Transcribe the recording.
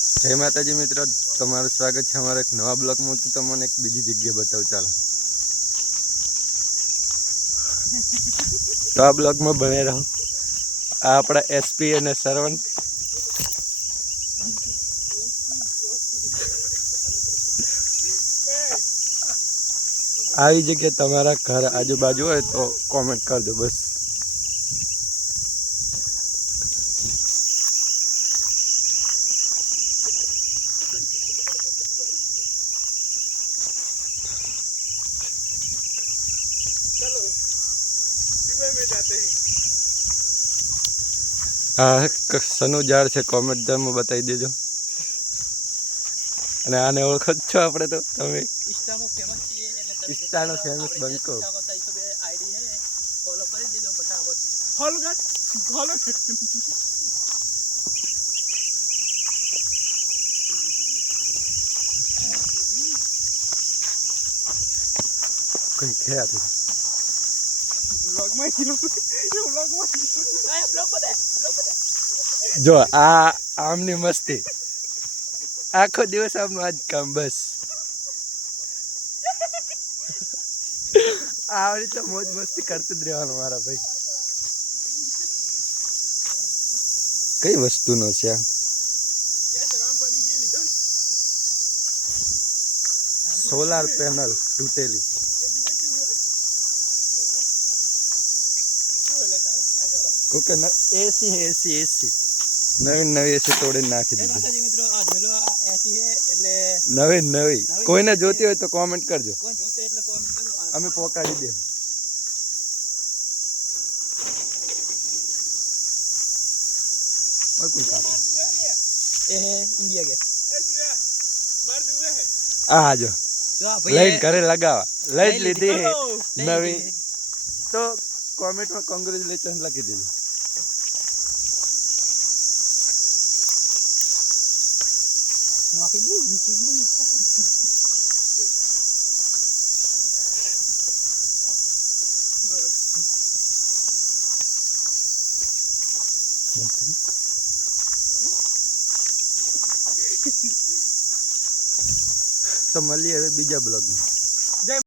જય માતાજી મિત્રો, તમારું સ્વાગત છે અમારા એક નવા બ્લોગમાં. તો તમને એક બીજી જગ્યા બતાવું, ચાલો. તો આ બ્લોગમાં બને રહો. આ આપણા એસપી અને સરવણ. આવી જગ્યા તમારા ઘર આજુબાજુ હોય તો કોમેન્ટ કરજો બસ. હા, સનું ઝાડ છે, કોમેન્ટ માં બતાવી દેજો. અને આને ઓળખો છો આપણે તો, તમે ઇન્સ્ટાનો ફેમસ બંકો. ફોલો કરી દેજો ફટાફટ. ફોલો કર. કઈ ખેયા જો આ આમની મસ્તી આખો દિવસ આમનું આજ કામ બસ. આવડી તો મોજ મસ્તી કરતું જ રહેવાનું મારા ભાઈ. કઈ વસ્તુનો છે આ? સોલાર પેનલ તૂટેલી. ઓકે, એસી હે એસી નવી એસી તોડીને નાખી દીધી. મિત્રો આ જોલો એસી હે એટલે નવી કોઈને જોતી હોય તો કોમેન્ટ કરજો. કોઈ જોતે એટલે કોમેન્ટ કરો, અમે પોકાડી દે. કોઈ કાકા એ હે ઇન્ડિયા કે આ જો લઈને ઘરે લગાવા લઈ જ લીધી નવી. તો કોમેન્ટમાં કોંગ્રેચ્યુલેશન લખી દેજો. તો મળીએ હવે બીજા બ્લોગમાં.